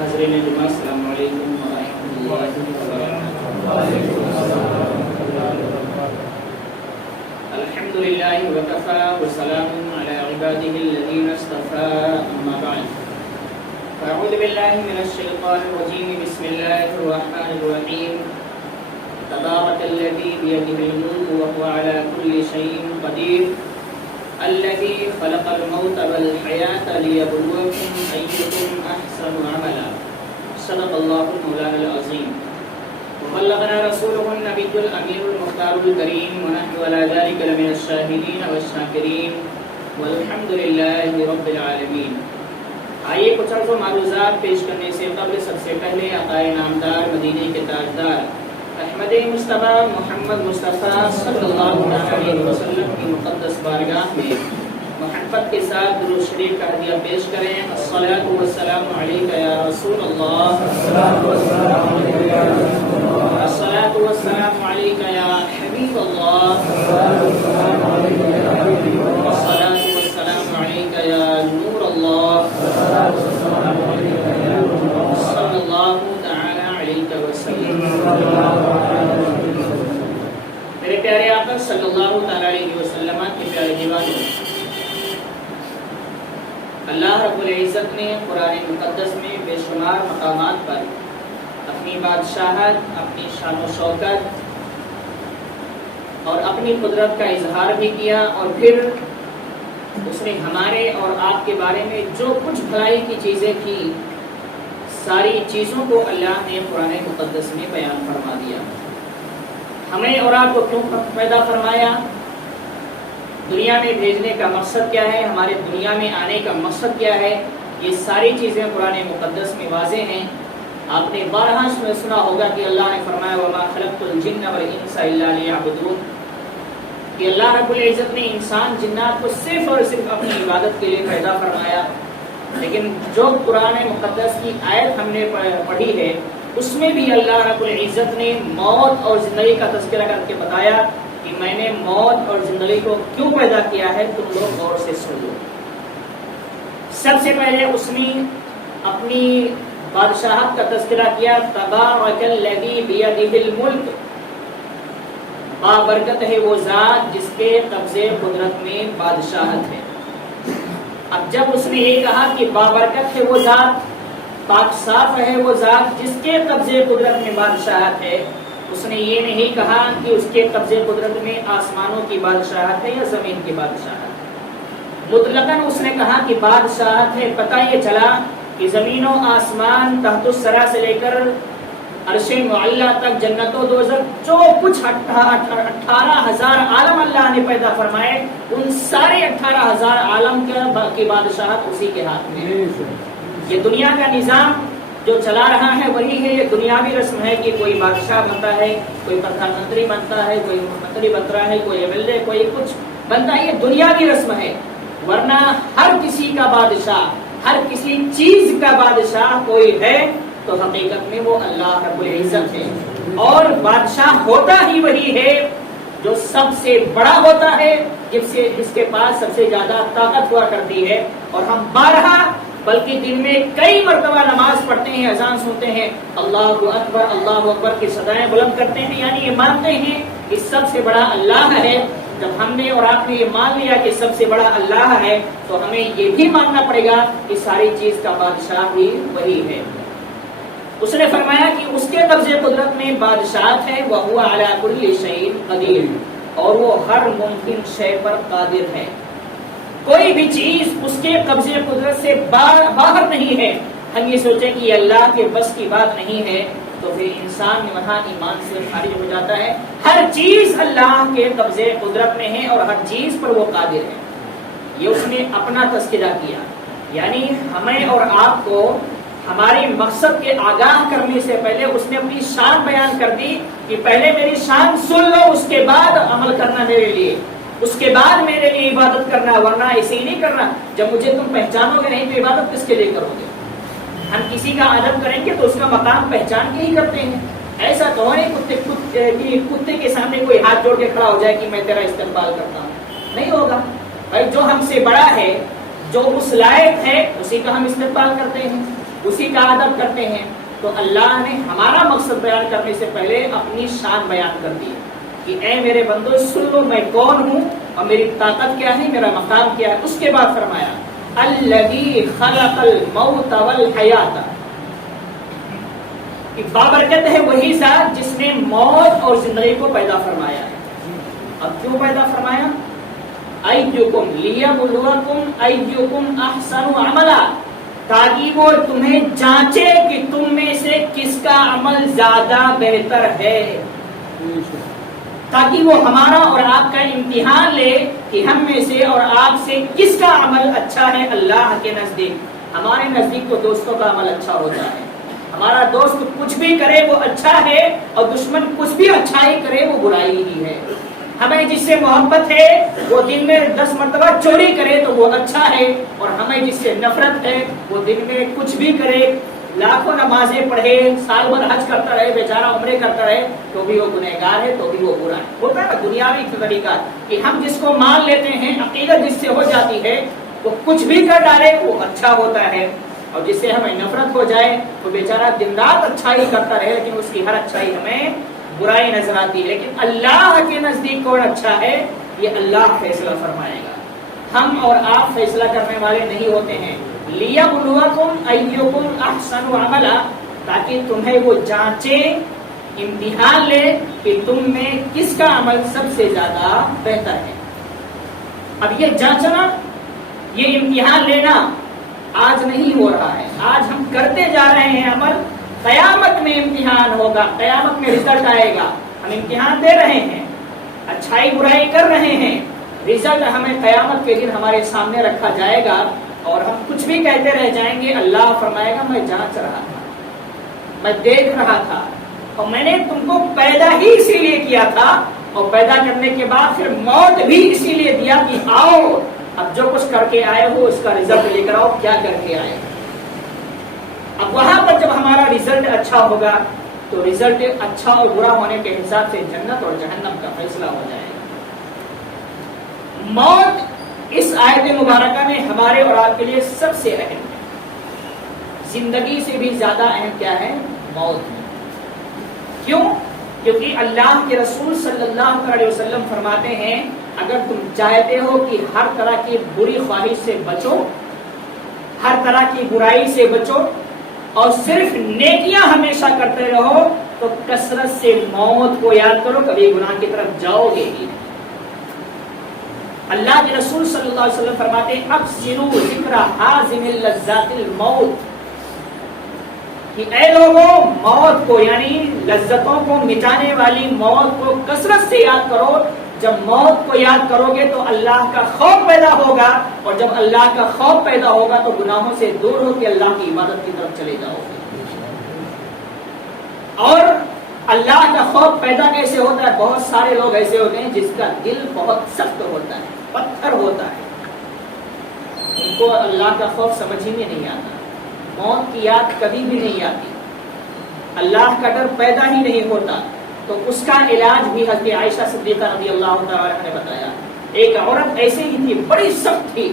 حاضرین جمعہ السلام علیکم ورحمۃ اللہ وبرکاتہ۔ الحمد للہ وکفی وسلام علی عباده الذین اصطفی، اما بعد فاعوذ باللہ من الشیطان الرجیم، بسم اللہ الرحمن الرحیم۔ تبارک الذی بیدہ الملک وهو علی کل شیء قدیر، الذي خلق الموت والحياة ليبلوكم أيكم أحسن عملا، صدق الله المولانا العظيم وبلغنا رسوله النبي الأمين المختار الكريم، ونحن على ذلك لمن الشاهدين والشاكرين والحمد لله رب العالمين۔ آئیے کچھ عرض و معروضات پیش کرنے سے قبل سب سے پہلے عطائے نامدار مدینے کے تاجدار احمد مصطفیٰ محمد مصطفیٰ صلی اللہ علیہ وسلم کی مقدس بارگاہ میں محبت کے ساتھ درود شریف کا ہدیہ پیش کریں۔ الصلاۃ والسلام علیک یا رسول اللہ، الصلاۃ والسلام علیک یا حبیب اللہ، الصلاۃ والسلام علیک یا نور اللہ، صلی اللہ تعالی علیہ وسلم۔ میرے پیارے آقا صلی اللہ تعالی علیہ وسلم کے پیارے دیوانوں، اللہ رب العزت نے قرآن مقدس میں بے شمار مقامات پر اپنی بادشاہت، اپنی شان و شوکت اور اپنی قدرت کا اظہار بھی کیا، اور پھر اس نے ہمارے اور آپ کے بارے میں جو کچھ بھلائی کی چیزیں تھیں، ساری چیزوں کو اللہ نے قرآن مقدس میں بیان فرما دیا۔ ہمیں اور آپ کو کیوں پیدا فرمایا، دنیا میں بھیجنے کا مقصد کیا ہے، ہمارے دنیا میں آنے کا مقصد کیا ہے، یہ ساری چیزیں قرآن مقدس میں واضح ہیں۔ آپ نے بارہا سنا ہوگا کہ اللہ نے فرمایا وَمَا خَلَقْتُ الْجِنَّ وَالْإِنسَ إِلَّا لِيَعْبُدُونِ، کہ اللہ رب العزت نے انسان جنات کو صرف اور صرف اپنی عبادت کے لیے پیدا فرمایا۔ لیکن جو قرآن مقدس کی آیت ہم نے پڑھی ہے، اس میں بھی اللہ رب العزت نے موت اور زندگی کا تذکرہ کر کے بتایا کہ میں نے موت اور زندگی کو کیوں پیدا کیا ہے، تم لوگ غور سے سن لو۔ سب سے پہلے اس نے اپنی بادشاہت کا تذکرہ کیا، تبارک الذی بیدہ الملک، بابرکت ہے وہ ذات جس کے قبضے قدرت میں بادشاہت ہے۔ اب جب اس نے یہ کہا کہ بابرکت ہے وہ ذات، پاک صاف ہے وہ ذات جس کے قبضے قدرت میں بادشاہت ہے، اس نے یہ نہیں کہا کہ اس کے قبضے قدرت میں آسمانوں کی بادشاہت ہے یا زمین کی بادشاہت، مطلقاً اس نے کہا کہ بادشاہت ہے۔ پتہ یہ چلا کہ زمین و آسمان، تحت الثری سے لے کر عرش معلیٰ تک، جنت و دوزخ، جو کچھ 18,000 عالم اللہ نے پیدا فرمائے، ان سارے 18,000 عالم کی بادشاہت اسی کے ہاتھ میں ہے۔ یہ دنیا کا نظام جو چلا رہا ہے وہی ہے، یہ دنیاوی رسم ہے کہ کوئی بادشاہ بنتا ہے، کوئی پردھان منتری بنتا ہے، کوئی منتری بنتا ہے، کوئی MLA، کوئی کچھ بنتا ہے، یہ دنیاوی رسم ہے۔ ورنہ ہر کسی کا بادشاہ، ہر کسی چیز کا بادشاہ کوئی ہے تو حقیقت میں وہ اللہ رب العزت ہے، اور بادشاہ ہوتا ہی وہی ہے جو سب سے بڑا ہوتا ہے، جس کے پاس سب سے زیادہ طاقت ہوا کرتی ہے۔ اور ہم بارہا بلکہ دن میں کئی مرتبہ نماز پڑھتے ہیں، اذان سنتے ہیں، اللہ اکبر کی صدائیں بلند کرتے ہیں، یعنی یہ مانتے ہیں کہ سب سے بڑا اللہ ہے۔ جب ہم نے اور آپ نے یہ مان لیا کہ سب سے بڑا اللہ ہے، تو ہمیں یہ بھی ماننا پڑے گا کہ ساری چیز کا بادشاہ بھی وہی ہے۔ اس نے فرمایا کہ اس کے قبضے قدرت میں بادشاہت ہے، وَهُوَ عَلَى كُلِّ شَيْءٍ قَدِيرٌ، اور وہ ہر ممکن شے پر قادر ہے۔ کوئی بھی چیز اس کے قبضے قدرت سے باہر نہیں ہے۔ ہم یہ سوچیں کہ یہ اللہ کے بس کی بات نہیں ہے تو پھر انسان وہاں ایمان سے خارج ہو جاتا ہے۔ ہر چیز اللہ کے قبضے قدرت میں ہے اور ہر چیز پر وہ قادر ہے۔ یہ اس نے اپنا تذکرہ کیا، یعنی ہمیں اور آپ کو ہمارے مقصد کے آگاہ کرنے سے پہلے اس نے اپنی شان بیان کر دی کہ پہلے میری شان سن لو، اس کے بعد عمل کرنا میرے لیے، اس کے بعد میرے لیے عبادت کرنا، ورنہ ایسے ہی نہیں کرنا۔ جب مجھے تم پہچانو گے نہیں تو عبادت کس کے لیے کرو گے؟ ہم کسی کا ادب کریں گے تو اس کا مقام پہچان کے ہی کرتے ہیں۔ ایسا تو نہیں کتے کے سامنے کوئی ہاتھ جوڑ کے کھڑا ہو جائے کہ میں تیرا استقبال کرتا ہوں، نہیں ہوگا بھائی۔ جو ہم سے بڑا ہے، جو اس لائق ہے، اسی کا ہم استقبال کرتے ہیں۔ اسی کا ادب کرتے ہیں. تو اللہ نے ہمارا مقصد بیان کرنے سے پہلے اپنی شان بیان کر دی کہ اے میرے بندو سن لو میں کون ہوں اور میری طاقت کیا ہے، میرا مقام کیا ہے. اس کے بعد فرمایا الذی خلق الموت والحیات، کہ بابرکت ہے وہی ذات جس نے موت اور زندگی کو پیدا فرمایا ہے. اب کیوں پیدا فرمایا؟ ایکم لیبلوکم ایکم احسن عملا، تاکہ وہ تمہیں جانچے کہ تم میں سے کس کا عمل زیادہ بہتر ہے، تاکہ وہ ہمارا اور آپ کا امتحان لے کہ ہم میں سے اور آپ سے کس کا عمل اچھا ہے. اللہ کے نزدیک، ہمارے نزدیک تو دوستوں کا عمل اچھا ہوتا ہے. ہمارا دوست کچھ بھی کرے وہ اچھا ہے، اور دشمن کچھ بھی اچھائی کرے وہ برائی ہی ہے. ہمیں جس سے محبت ہے وہ دن میں 10 مرتبہ چوری کرے تو وہ اچھا ہے، اور ہمیں جس سے نفرت ہے وہ دن میں کچھ بھی کرے، لاکھوں نمازیں پڑھے، سال بھر حج کرتا رہے، بیچارہ عمرے کرتا رہے، تو بھی وہ گنہگار ہے، تو بھی وہ برا ہے. ہوتا ہے دنیاوی طریقہ کہ ہم جس کو مان لیتے ہیں، عقیدت جس سے ہو جاتی ہے، وہ کچھ بھی کر ڈالے وہ اچھا ہوتا ہے، اور جس سے ہمیں نفرت ہو جائے وہ بیچارہ دن رات اچھائی کرتا رہے لیکن اس کی ہر اچھائی ہمیں برائی نظر آتی ہے. لیکن اللہ کے نزدیک کون اچھا ہے یہ اللہ فیصلہ فرمائے گا. ہم اور آپ فیصلہ کرنے والے نہیں ہوتے ہیں. لیبلوکم ایکم احسن عملا، تاکہ تمہیں وہ جانچے، امتحان لے کہ تم میں کس کا عمل سب سے زیادہ بہتر ہے. اب یہ جانچنا، یہ امتحان لینا آج نہیں ہو رہا ہے، آج ہم کرتے جا رہے ہیں عمل. قیامت میں امتحان ہوگا، قیامت میں رزلٹ آئے گا. ہم امتحان دے رہے ہیں، اچھائی برائی کر رہے ہیں، رزلٹ ہمیں قیامت کے دن ہمارے سامنے رکھا جائے گا، اور ہم کچھ بھی کہتے رہ جائیں گے. اللہ فرمائے گا میں جانچ رہا تھا، میں دیکھ رہا تھا، اور میں نے تم کو پیدا ہی اسی لیے کیا تھا، اور پیدا کرنے کے بعد پھر موت بھی اسی لیے دیا کہ آؤ اب جو کچھ کر کے آئے ہو اس کا رزلٹ لے کر آؤ، کیا کر کے آئے. اب وہاں پر جب ہمارا رزلٹ اچھا ہوگا تو رزلٹ اچھا اور برا ہونے کے حساب سے جنت اور جہنم کا فیصلہ ہو جائے گا. موت اس آیت مبارکہ میں ہمارے اور آپ کے لیے سب سے اہم ہے. زندگی سے بھی زیادہ اہم کیا ہے؟ موت. کیوں؟ کیونکہ اللہ کے رسول صلی اللہ علیہ وسلم فرماتے ہیں اگر تم چاہتے ہو کہ ہر طرح کی بری خواہش سے بچو، ہر طرح کی برائی سے بچو، اور صرف نیکیاں ہمیشہ کرتے رہو، تو کثرت سے موت کو یاد کرو، کبھی گناہ کی طرف جاؤ گے ہی. اللہ کے رسول صلی اللہ علیہ وسلم فرماتے ہیں اکثروا ذکر حازم اللذات الموت، کہ اے لوگوں موت کو یعنی لذتوں کو مٹانے والی موت کو کثرت سے یاد کرو. جب موت کو یاد کرو گے تو اللہ کا خوف پیدا ہوگا، اور جب اللہ کا خوف پیدا ہوگا تو گناہوں سے دور ہو کے اللہ کی عبادت کی طرف چلے جاؤ گے. اور اللہ کا خوف پیدا کیسے ہوتا ہے؟ بہت سارے لوگ ایسے ہوتے ہیں جس کا دل بہت سخت ہوتا ہے، پتھر ہوتا ہے، ان کو اللہ کا خوف سمجھ ہی میں نہیں آتا، موت کی یاد کبھی بھی نہیں آتی، اللہ کا ڈر پیدا ہی نہیں ہوتا. تو اس کا علاج بھی حضرت عائشہ صدیقہ رضی اللہ تعالی عنہا نے بتایا. ایک عورت ایسے ہی تھی، بڑی سخت تھی،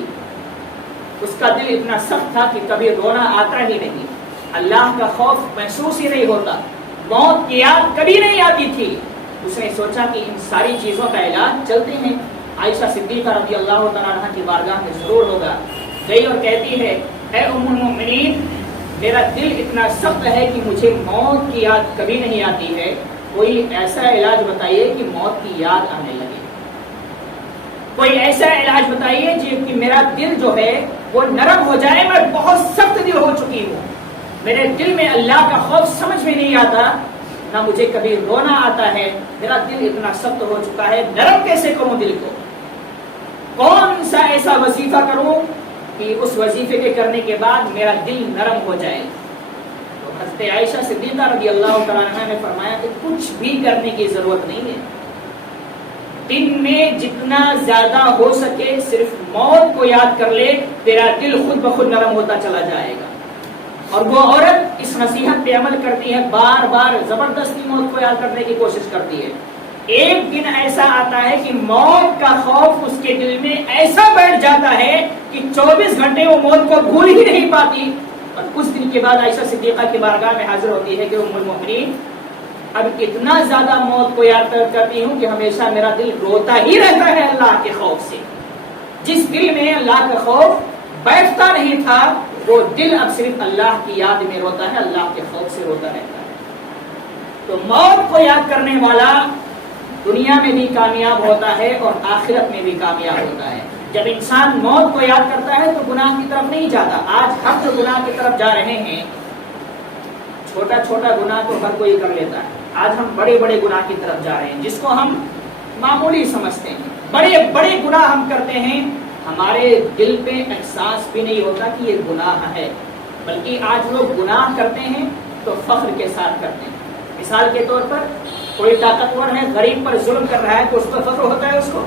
اس کا دل اتنا سخت تھا کہ کبھی رونا آتا ہی نہیں، اللہ کا خوف محسوس ہی نہیں ہوتا، موت کی یاد کبھی نہیں آتی تھی. اس نے سوچا کہ ان ساری چیزوں کا علاج چلتے ہیں عائشہ صدیقہ رضی اللہ تعالی عنہا کی بارگاہ میں ضرور ہوگا. گئی اور کہتی ہے اے ام المؤمنین میرا دل اتنا سخت ہے کہ مجھے موت کی یاد کبھی نہیں آتی ہے، کوئی ایسا علاج بتائیے کہ موت کی یاد آنے لگے، کوئی ایسا علاج بتائیے کہ میرا دل جو ہے وہ نرم ہو جائے. میں بہت سخت دل ہو چکی ہوں، میرے دل میں اللہ کا خوف سمجھ میں نہیں آتا، نہ مجھے کبھی رونا آتا ہے، میرا دل اتنا سخت ہو چکا ہے، نرم کیسے کروں دل کو؟ کون سا ایسا وظیفہ کروں کہ اس وظیفے کے کرنے کے بعد میرا دل نرم ہو جائے؟ تو حضرت عائشہ صدیقہ رضی اللہ تعالیٰ عنہ نے فرمایا کہ کچھ بھی کرنے کی ضرورت نہیں ہے، دن میں جتنا زیادہ ہو سکے صرف موت کو یاد کر لے، تیرا دل خود بخود نرم ہوتا چلا جائے گا. اور وہ عورت اس نصیحت پہ عمل کرتی ہے، بار بار زبردستی موت کو یاد کرنے کی کوشش کرتی ہے. ایک دن ایسا آتا ہے کہ موت کا خوف اس کے دل میں ایسا بیٹھ جاتا ہے کہ 24 گھنٹے وہ موت کو بھول ہی نہیں پاتی، اور کچھ دن کے بعد عائشہ صدیقہ کی بارگاہ میں حاضر ہوتی ہے کہ ام المؤمنین اب اتنا زیادہ موت کو یاد کرتی ہوں کہ ہمیشہ میرا دل روتا ہی رہتا ہے اللہ کے خوف سے. جس دل میں اللہ کا خوف بیٹھتا نہیں تھا وہ دل اب صرف اللہ کی یاد میں روتا ہے, اللہ کے خوف سے روتا رہتا ہے. تو موت کو یاد کرنے والا دنیا میں بھی کامیاب ہوتا ہے اور آخرت میں بھی کامیاب ہوتا ہے. جب انسان موت کو یاد کرتا ہے تو گناہ کی طرف نہیں جاتا. آج ہم جو گناہ کی طرف جا رہے ہیں, چھوٹا چھوٹا گناہ تو ہر کوئی کر لیتا ہے. آج ہم بڑے بڑے گناہ کی طرف جا رہے ہیں جس کو ہم معمولی سمجھتے ہیں. بڑے بڑے گناہ ہم کرتے ہیں, ہمارے دل پہ احساس بھی نہیں ہوتا کہ یہ گناہ ہے, بلکہ آج لوگ گناہ کرتے ہیں تو فخر کے ساتھ کرتے ہیں. مثال کے طور پر کوئی طاقتور ہے, غریب پر ظلم کر رہا ہے تو اس کو فخر ہوتا ہے اس کو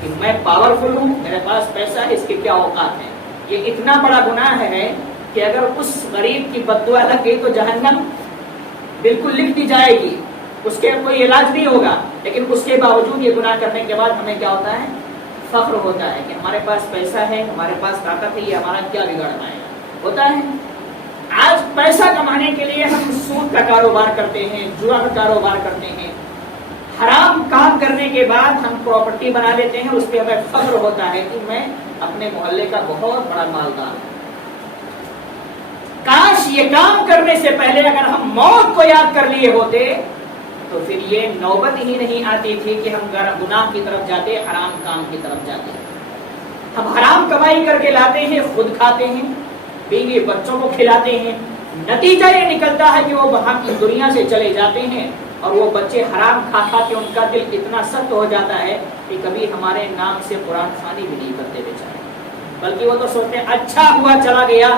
کہ میں پاورفل ہوں, میرے پاس پیسہ ہے, اس کے کیا اوقات ہیں. یہ اتنا بڑا گناہ ہے کہ اگر اس غریب کی بد دعا لگ گئی تو جہنم بالکل لکھ دی جائے گی, اس کے کوئی علاج نہیں ہوگا. لیکن اس کے باوجود یہ گناہ کرنے کے بعد ہمیں کیا ہوتا ہے, فخر ہوتا ہے کہ ہمارے پاس پیسہ ہے, ہمارے پاس طاقت ہے, یہ ہمارا کیا بگاڑ پائے گا. ہوتا ہے آج پیسہ کمانے کے لیے ہم سود کا کاروبار کرتے ہیں, جوا کا کاروبار کرتے ہیں, حرام کام کرنے کے بعد ہم پراپرٹی بنا لیتے ہیں, اس پہ ہمیں فخر ہوتا ہے کہ میں اپنے محلے کا بہت بڑا مالدار ہوں. کاش یہ کام کرنے سے پہلے اگر ہم موت کو یاد کر لیے ہوتے تو پھر یہ نوبت ہی نہیں آتی تھی کہ ہم گناہ کی طرف جاتے, حرام کام کی طرف جاتے. ہم حرام کمائی کر کے لاتے ہیں, خود کھاتے ہیں, بیوی بچوں کو کھلاتے ہیں. نتیجہ یہ نکلتا ہے کہ وہ وہاں کی دنیا سے چلے جاتے ہیں اور وہ بچے حرام کھا کھا کے ان کا دل اتنا سخت ہو جاتا ہے کہ کبھی ہمارے نام سے قرآن خوانی بھی نہیں کرتے بیچارے, بلکہ وہ تو سوچتے ہیں اچھا ہوا چلا گیا.